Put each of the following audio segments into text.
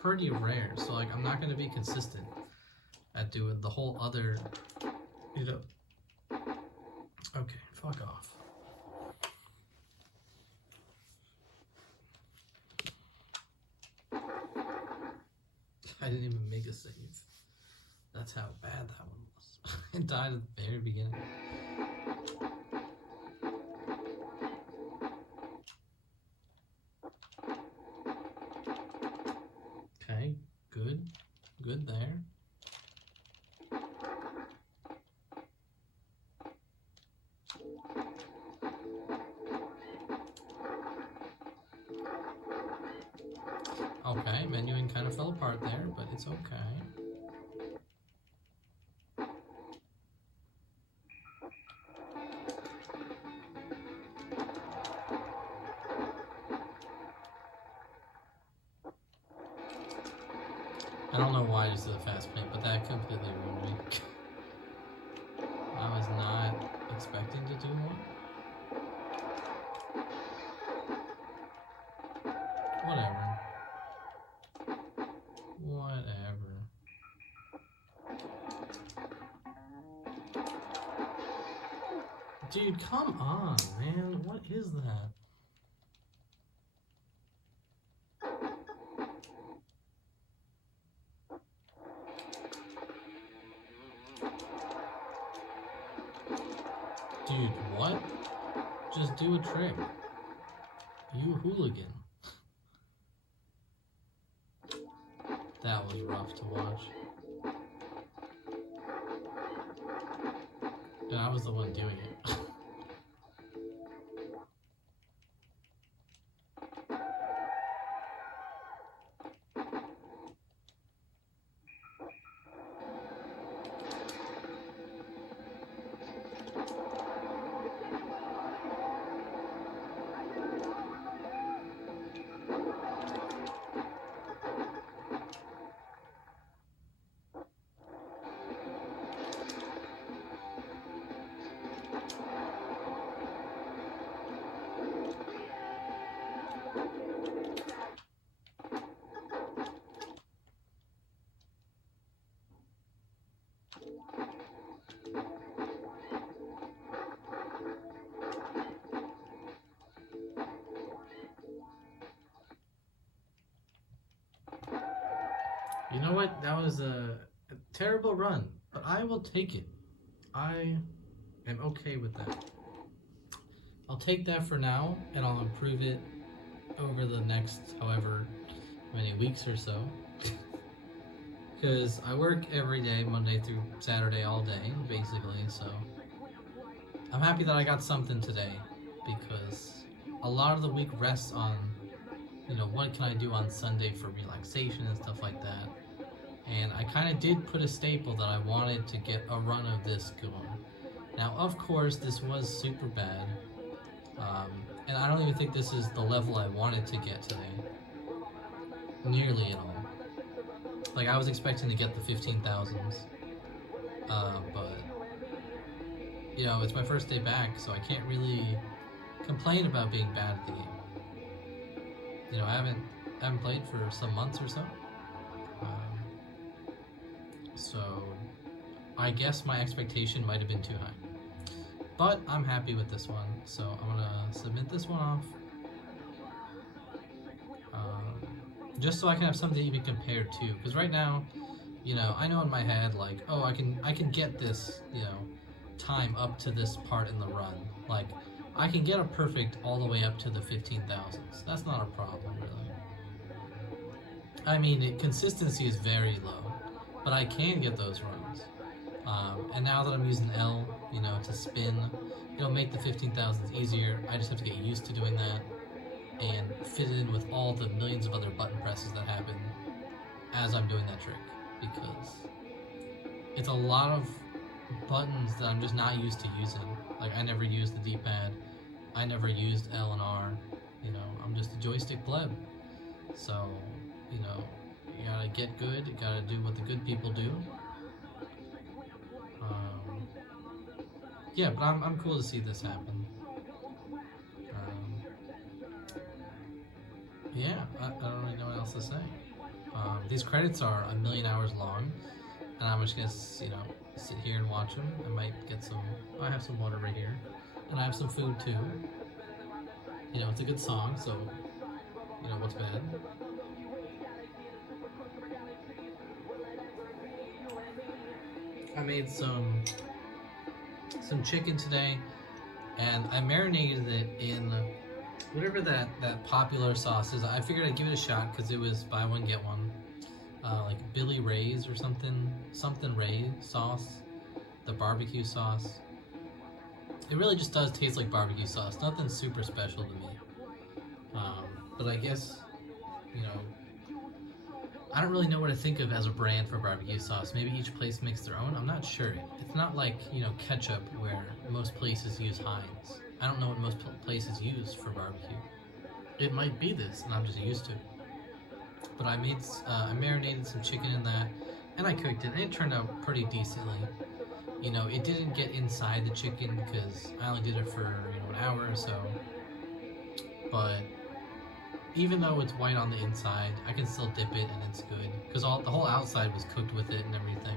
pretty rare, so like I'm not gonna be consistent at doing the whole other, you know. Okay, fuck off. I didn't even make a save. That's how bad that one was. I died at the very beginning. Okay, good. Good there. Okay, menuing kind of fell apart there, but it's okay. I don't know why I just did a fast play, but that completely ruined me. I was not expecting to do one. Whatever. Whatever. Dude, come on, man. What is that? Dude, what? Just do a trick. You hooligan. That was rough to watch. And I was the one doing it. You know what? That was a terrible run, but I will take it. I am okay with that. I'll take that for now, and I'll improve it over the next however many weeks or so. Because I work every day, Monday through Saturday, all day, basically, so I'm happy that I got something today, because a lot of the week rests on, you know, what can I do on Sunday for relaxation and stuff like that. And I kind of did put a staple that I wanted to get a run of this going. Now, of course, this was super bad, and I don't even think this is the level I wanted to get today, nearly at all. Like, I was expecting to get the 15,000s, but, you know, it's my first day back, so I can't really complain about being bad at the game. You know, I haven't played for some months or so. So I guess my expectation might have been too high. But I'm happy with this one, so I'm gonna submit this one off. Just so I can have something to even compare to. Because right now, you know, I know in my head, like, oh, I can get this, you know, time up to this part in the run. Like, I can get a perfect all the way up to the 15,000s. That's not a problem, really. I mean, consistency is very low, but I can get those runs. And now that I'm using L, you know, to spin, it'll make the 15,000s easier. I just have to get used to doing that and fit it in with all the millions of other button presses that happen as I'm doing that trick, because it's a lot of buttons that I'm just not used to using. Like, I never used the D-pad, I never used L and R, you know, I'm just a joystick pleb. So, you know, you gotta get good, you gotta do what the good people do. Yeah, but I'm cool to see this happen. Yeah, I don't really know what else to say. These credits are 1,000,000 hours long, and I'm just gonna, sit here and watch them. I might get some. I have some water right here, and I have some food too. It's a good song, so what's bad. I made some chicken today, and I marinated it in whatever that popular sauce is. I figured I'd give it a shot because it was buy one get one, like Billy Ray's or something Ray sauce, the barbecue sauce. It really just does taste like barbecue sauce. Nothing super special to me. But I guess, I don't really know what to think of as a brand for barbecue sauce. Maybe each place makes their own. I'm not sure. It's not like, ketchup where most places use Heinz. I don't know what most places use for barbecue. It might be this, and I'm just used to it. But I marinated some chicken in that, and I cooked it, and it turned out pretty decently. It didn't get inside the chicken because I only did it for, an hour or so. But even though it's white on the inside, I can still dip it and it's good. Because the whole outside was cooked with it and everything.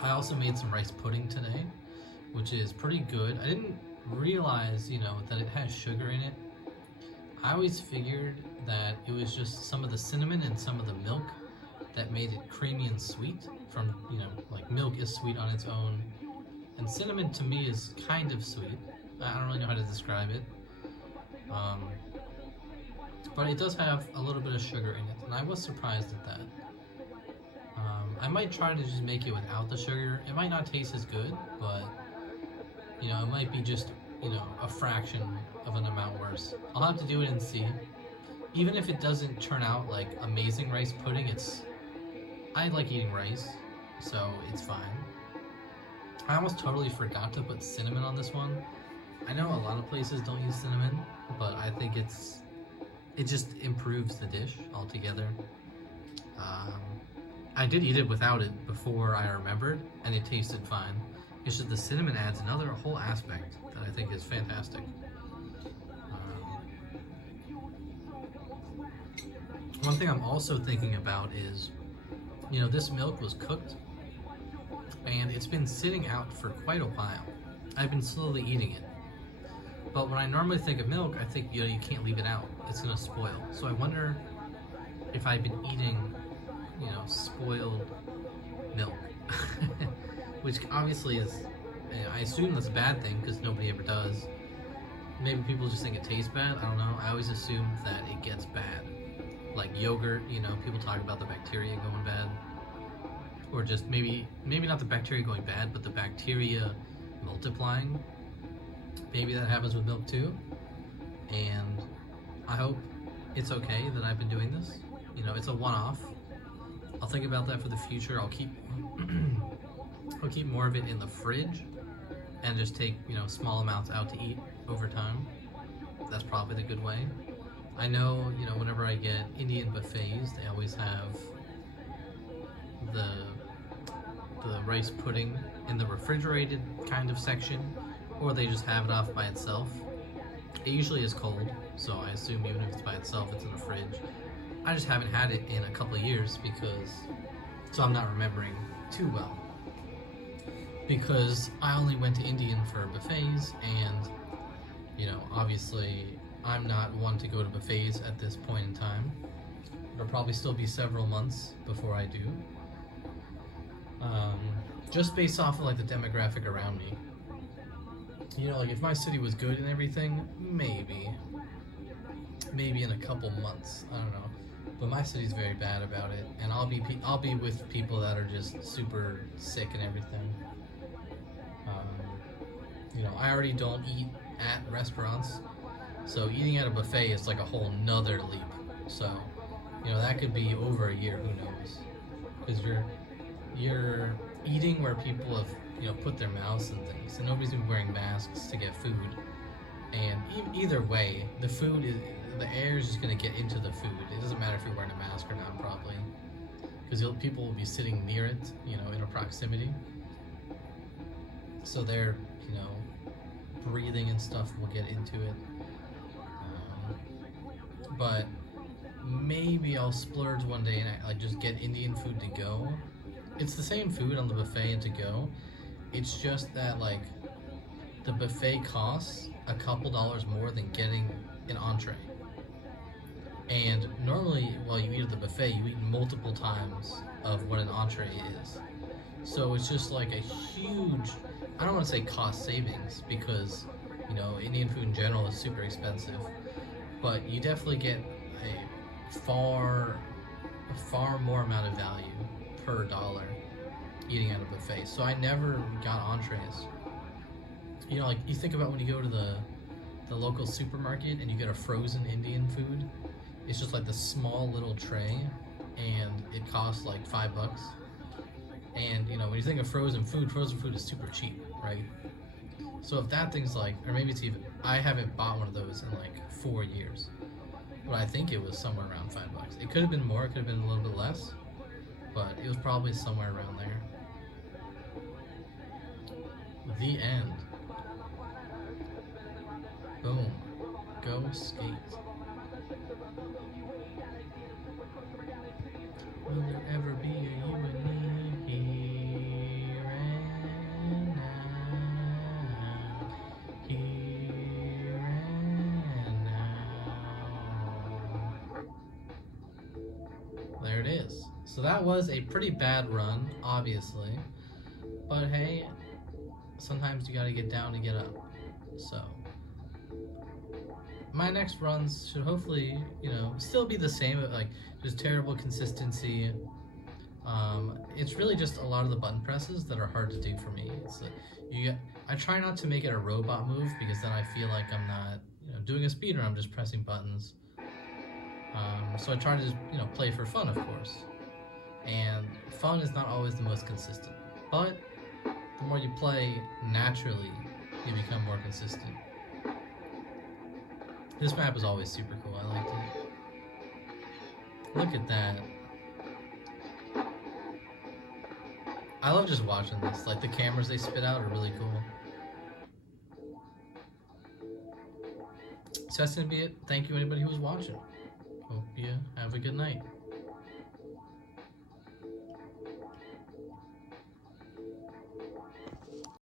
I also made some rice pudding today, which is pretty good. I didn't realize, that it has sugar in it. I always figured that it was just some of the cinnamon and some of the milk that made it creamy and sweet from, like milk is sweet on its own. And cinnamon to me is kind of sweet. I don't really know how to describe it. But it does have a little bit of sugar in it, and I was surprised at that. I might try to just make it without the sugar. It might not taste as good, but, it might be just, a fraction of an amount worse. I'll have to do it and see. Even if it doesn't turn out like amazing rice pudding, I like eating rice, so it's fine. I almost totally forgot to put cinnamon on this one. I know a lot of places don't use cinnamon, but I think it just improves the dish altogether. I did eat it without it before I remembered, and it tasted fine. It's just the cinnamon adds another whole aspect that I think is fantastic. One thing I'm also thinking about is, this milk was cooked, and it's been sitting out for quite a while. I've been slowly eating it. But when I normally think of milk, I think, you can't leave it out. It's going to spoil. So I wonder if I've been eating, spoiled milk. Which obviously is, I assume that's a bad thing because nobody ever does. Maybe people just think it tastes bad. I don't know. I always assume that it gets bad. Like yogurt, people talk about the bacteria going bad. Or just maybe not the bacteria going bad, but the bacteria multiplying. Maybe that happens with milk too, and I hope it's okay that I've been doing this. It's a one-off. I'll think about that for the future. I'll keep more of it in the fridge and just take, small amounts out to eat over time. That's probably the good way. I know, whenever I get Indian buffets, they always have the rice pudding in the refrigerated kind of section, or they just have it off by itself. It usually is cold, so I assume even if it's by itself, it's in the fridge. I just haven't had it in a couple of years so I'm not remembering too well. Because I only went to Indian for buffets, and, obviously I'm not one to go to buffets at this point in time. It'll probably still be several months before I do. Just based off of like the demographic around me. Like if my city was good and everything, maybe in a couple months, I don't know. But my city's very bad about it, and I'll be with people that are just super sick and everything. I already don't eat at restaurants, so eating at a buffet is like a whole nother leap. So, that could be over a year, who knows? Because you're eating where people have put their mouths in things, and nobody's been wearing masks to get food. And either way, the air is just going to get into the food. It doesn't matter if you're wearing a mask or not, probably, because people will be sitting near it, in a proximity. So their, breathing and stuff will get into it. But maybe I'll splurge one day and I just get Indian food to go. It's the same food on the buffet and to go. It's just that like the buffet costs a couple dollars more than getting an entree. And normally, while you eat at the buffet, you eat multiple times of what an entree is. So it's just like a huge, I don't want to say cost savings because, you know, Indian food in general is super expensive. But you definitely get a far more amount of value per dollar eating at a buffet. So I never got entrees. You know, like you think about when you go to the local supermarket and you get a frozen Indian food. It's just like the small little tray, and it costs like $5. And you know, when you think of frozen food is super cheap, right? So if that thing's like, or maybe it's even, I haven't bought one of those in like 4 years, but I think it was somewhere around $5. It could have been more, it could have been a little bit less, but it was probably somewhere around there. The end. Boom. Go skate. Will there ever be a you and me here and now? Here and now. There it is. So that was a pretty bad run, obviously. But hey, sometimes you gotta get down to get up. So my next runs should hopefully, you know, still be the same, but like just terrible consistency. It's really just a lot of the button presses that are hard to do for me. It's I try not to make it a robot move because then I feel like I'm not, you know, doing a speedrun. I'm just pressing buttons. So I try to just, you know, play for fun, of course. And fun is not always the most consistent, but the more you play, naturally, you become more consistent. This map is always super cool. I liked it. Look at that. I love just watching this. Like the cameras they spit out are really cool. So that's gonna be it. Thank you anybody who was watching. Hope you have a good night.